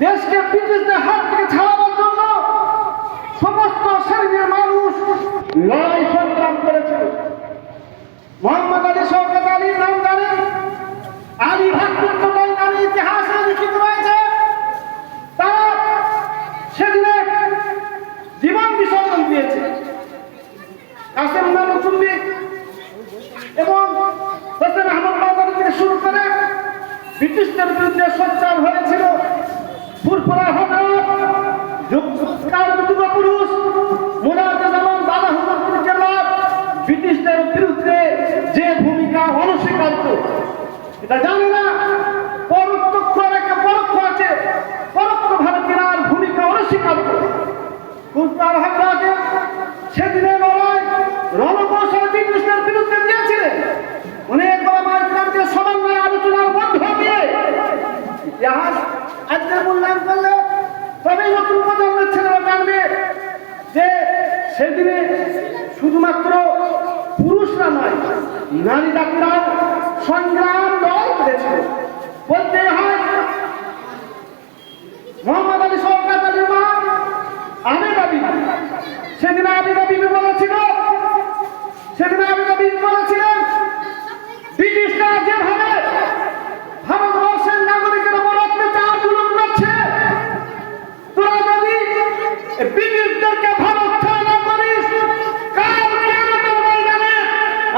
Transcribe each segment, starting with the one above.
দেশকে ব্রিটিশদের হাত থেকে ছাড়াবার জন্য সমস্ত শ্রেণীর মানুষ লড়াই সংগ্রাম করেছিল। মোহাম্মদ আলী শওকত আলীর নাম জানেন, আলী ভাতৃত্বদল নামে ইতিহাসে লিখিত রয়েছে। তারা সেদিনে জীবন বিসর্জন দিয়েছে। কাসেম নানচুম্বি এবং হোসেন আহমদ বাজার থেকে শুরু করে ব্রিটিশদের বিরুদ্ধে সোচ্চার হয়েছিল। ফুরফুরা যুবপুরুষ মুরাদুজ্জামান বাবা হুজুর কেবলার ব্রিটিশদের বিরুদ্ধে যে ভূমিকা অনস্বীকার্য, এটা জানি না পরোক্ষ একটা পরোক্ষ আছে, পরোক্ষভাবে কিনার ভূমিকা অনস্বীকার্য। কুলতার হাজরাকে সেদিনে লড়াই রণকৌশলে ব্রিটিশদের বিরুদ্ধে দিয়েছিলেন। অনেক ওলামায়ে সমন্বয় আলোচনার মধ্য দিয়ে ইতিহাস আজকে মূল্যায়ন করলে তবেই নতুন প্রজন্মের ছেলেরা জানবে যে সেদিনে শুধুমাত্র পুরুষরা নয়, নারী ডাক্তার সংগ্রাম লড়াই করেছিল। বলতে হয় মোহাম্মদ আলী শওকত আলীর মা আমেনা বিবি সেদিন আমেনা বিবি বলেছিলেন ব্রিটিশরা যেভাবে ভারতবর্ষের নাগরিকের উপর অত্যাচার জুলুম করছে, তোরা যদি ব্রিটিশদেরকে ভারত ছাড়া না করিস, কাল কিয়ামতের ময়দানে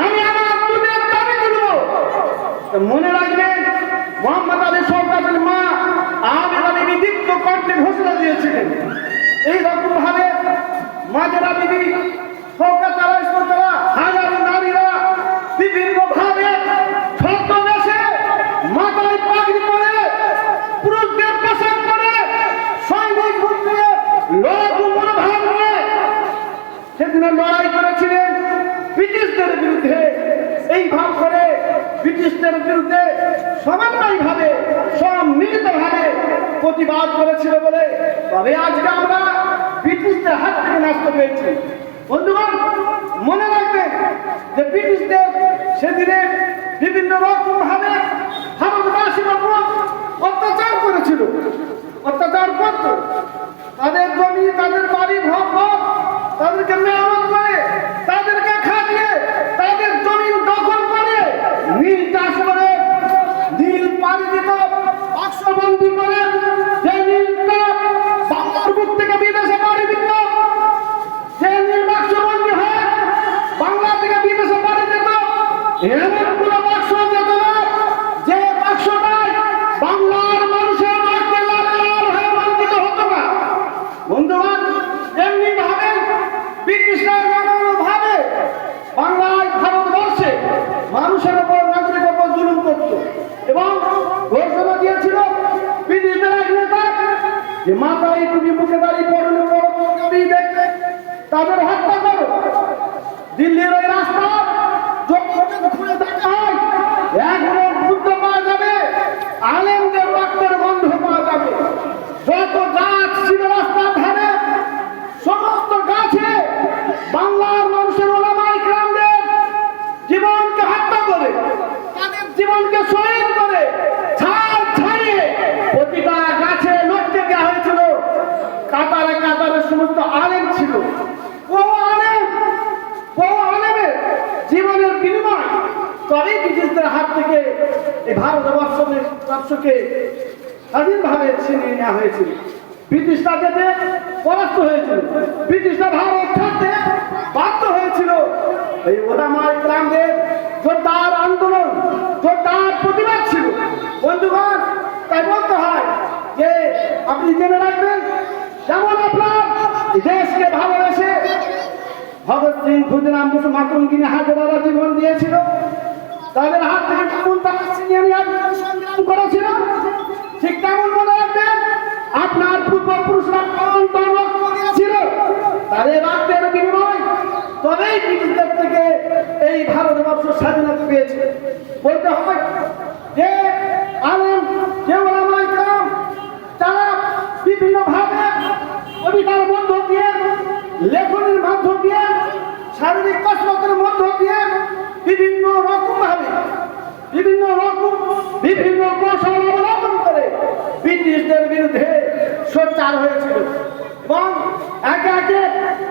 আমি আমার দুধের দাবি তুলব। মনে রাখবেন, মোহাম্মদ আলী শওকত আলীর মা আমেনা বিবি দীপ্ত কণ্ঠে ঘোষণা দিয়েছিলেন। এইরকম ভাবে মাজেরা বিবি, শওকত আলী ইসমাতরা, হাজারো নারীরা বিভিন্ন ভাবে ছদ্মবেশে মাথায় পাগড়ি পরে পুরুষদের পোশাক পরে সৈনিক মুখে লড়াকু মনোভাব নিয়ে সেদিনে লড়াই করেছিলেন ব্রিটিশদের বিরুদ্ধে। এই ভাব করে ব্রিটিশদের বিরুদ্ধে সমন্বয়ভাবে সম্মিলিতভাবে প্রতিবাদ করেছিল বলে তবে আজকে আমরা ব্রিটিশদের হাত থেকে নষ্ট পেয়েছি। বন্ধুগণ, মনে রাখবেন যে ব্রিটিশদের সেদিনে বিভিন্ন রকম ভাবে ভারতবাসীর উপর অত্যাচার করেছিল, অত্যাচার করত। তাদের জমি, তাদের বাড়ি ঘর, তাদেরকে মেরামত করে, তাদেরকে খাটিয়ে, তাদের জমি দখল করে, নীল চাষ করে, নীল পানি দিত, বাক্সবন্দি করে, যে নীলটা বাংলার বুক থেকে বিদেশে পাড়ি দিত, যে নীল বাক্সবন্দি হয়ে বাংলা থেকে বিদেশে পাড়ি দিত, এমন কোন বাক্স যেত না যে বাক্সটাই বাংলার মানুষের রক্তে লাল লাল হয়ে রঞ্জিত হতো না। বন্ধুগণ, এমনি ভাবে ব্রিটিশরা নানান ভাবে বাংলায়, ভারতবর্ষে মানুষের উপর, নাগরিকের উপর জুলুম করত এবং ঘোষণা দিয়েছিল ব্রিটিশদের এক নেতা যে মাথায় টুপি, মুখে দাঁড়ি, পরনে পরবী দেখতে তাদের হত্যা করো। দিল্লির ওই রাস্তা খুঁড়ে দেখা হয়, এখনো বুদ্ধ পাওয়া যাবে, আলেমদের রক্তের গন্ধ পাওয়া যাবে। যত গাছ ছিল রাস্তার ধারে, সমস্ত গাছে বাংলার মানুষের ওলামায়ে কেরামদের জীবনকে হত্যা করে, তাদের জীবনকে শহীদ করে, ছাল ছাড়িয়ে প্রতিটা গাছে লটকে দেওয়া হয়েছিল। কাতারে কাতারে সমস্ত আলেম ছিল। আলেমের জীবনের বিনিময় তবেই ব্রিটিশদের হাত থেকে এই ভারতবর্ষকে স্বাধীনভাবে ছিনিয়ে নেওয়া হয়েছিল। ব্রিটিশরা যেতে পরাস্ত হয়েছিল, ব্রিটিশরা ভারত ছাড়তে বাধ্য হয়েছিল। এই ওলামায়ে কেরামদের জোরদার আন্দোলন, জোরদার প্রতিবাদ ছিল। বন্ধুগণ, তাই বলতে হয় যে আপনি জেনে রাখবেন, যেমন আপনার দেশকে ভালোবেসে ভগৎ সিং, ক্ষুদিরাম বসু, মাতঙ্গিনী হাজরারা জীবন দিয়েছিল, তাদের হাত থেকে যেমন তারা ছিনিয়ে নেওয়ার সংগ্রাম করেছিল, ঠিক তেমন মনে রাখবেন আপনার পূর্বপুরুষরা কেমন রক্ত দিয়েছিল, তাদের রক্তের বিনিময় তবেই ব্রিটিশদের থেকে এই ভারতবর্ষ স্বাধীনতা পেয়েছে। বলতে হবে যে আলেম, যে ওলামায়ে কেরাম, তারা বিভিন্ন ভাবে কবিতার মধ্য দিয়ে, লেখনের মধ্য দিয়ে, শারীরিক কসরতের মধ্য দিয়ে বিভিন্ন রকম ভাবে বিভিন্ন কৌশল অবলম্বন করে ব্রিটিশদের বিরুদ্ধে সোচ্চার হয়েছিল এবং একে একে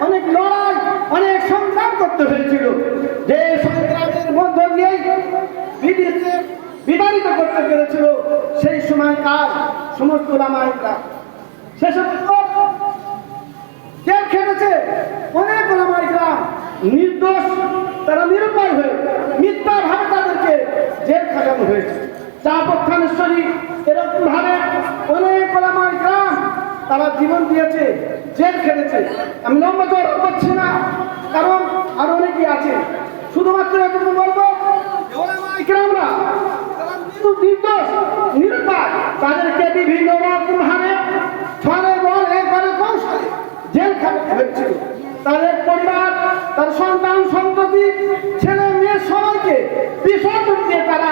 অনেক লড়াই অনেক সংগ্রাম করতে হয়েছিল, যে সংগ্রামের মধ্য দিয়েই ব্রিটিশকে বিতাড়িত করতে পেরেছিল সেই সময়কার সমস্ত ওলামায়ে সেসব জেল খেটেছে। অনেক ওলামায়ে কেরাম নির্দোষ, তারা নিরুপায় হয়ে মিথ্যাভাবে তাদেরকে জেল খাটানো হয়েছে। চাপত্থানেশ্বরী এরকম ভাবে অনেক ওলামায়ে কেরাম তারা জীবন দিয়েছে, জেল খেটেছে। আমি লম্বা চড়া করছি না, কারণ আরো অনেকেই আছে। শুধুমাত্র এটুকু বলবো, ওলামায়ে কেরামরা তারা নির্দোষ নিরুপায়, তাদেরকে বিভিন্ন রকম ভাবে ছলে বলে করে কৌশলে জেল খাটানো হয়েছিল। তাদের পরিবার, তার সন্তান সন্ততি, ছেলে মেয়ে সবাইকে বিসর্জন দিয়ে তারা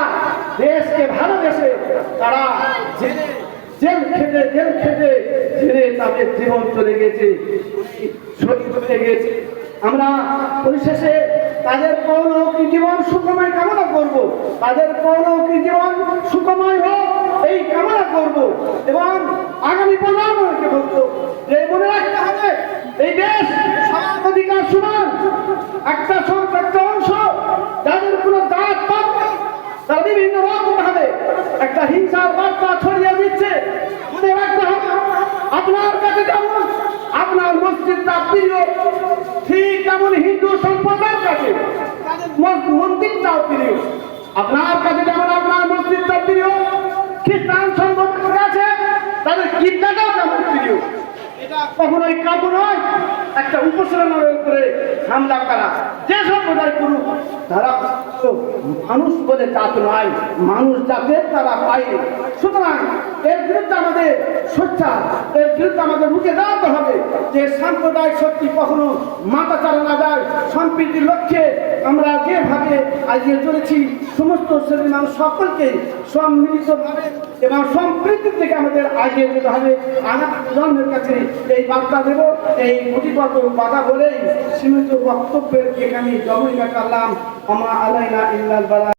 দেশকে ভালোবেসে তারা জেল খেটে জেলে তাদের জীবন চলে গেছে, শহীদ হয়ে গেছে। আমরা পরিশেষে তাদের পরলৌকিক জীবন সুখময় কামনা করব, তাদের পরলৌকিক জীবন সুখময় হোক এই কামনা করব। এবং আগামী প্রজন্মকে বলবো যে মনে রাখতে হবে, এই দেশ সবার অধিকার সমান। একটা অংশ যাদের কোনো দাঁত পাত নেই, তারা বিভিন্ন রকম ভাবে একটা হিংসার বার্তা ছড়িয়ে দিচ্ছে। মনে রাখতে হবে, আপনার কাছে যেমন আপনার মসজিদটা প্রিয়, ঠিক তেমন হিন্দু সম্প্রদায়ের কাছে মন্দিরটাও প্রিয়। আপনার কাছে যেমন আপনার মসজিদটা প্রিয়, খ্রিস্টান সম্প্রদায়ের কাছে তাদের গির্জাটাও তেমন প্রিয়। এটা কখনোই কাম্য নয় একটা উপসরণের উপরে হামলা করা। যে সম্প্রদায় করুক, তারা মানুষ বলে জাত নয়, মানুষ জাতের তারা পায়নি। সুতরাং এর বিরুদ্ধে আমাদের সোচ্চার, এর বিরুদ্ধে আমাদের রুখে দাঁড়াতে হবে যে সাম্প্রদায়িক শক্তি কখনো মাথা চালা না যায়। সম্প্রীতির লক্ষ্যে আমরা যেভাবে আজকে চলেছি, সমস্ত শ্রেণীর মানুষ সকলকে সম্মিলিতভাবে এবং সম্প্রীতির থেকে আমাদের এগিয়ে যেতে হবে। আগামী প্রজন্মের কাছে এই বার্তা দেব। এই গুটিগত কথা বলেই সীমিত বক্তব্যের এখানে জবই কাটালাম। আমা আলাইনা ইল্লাল বালাগ।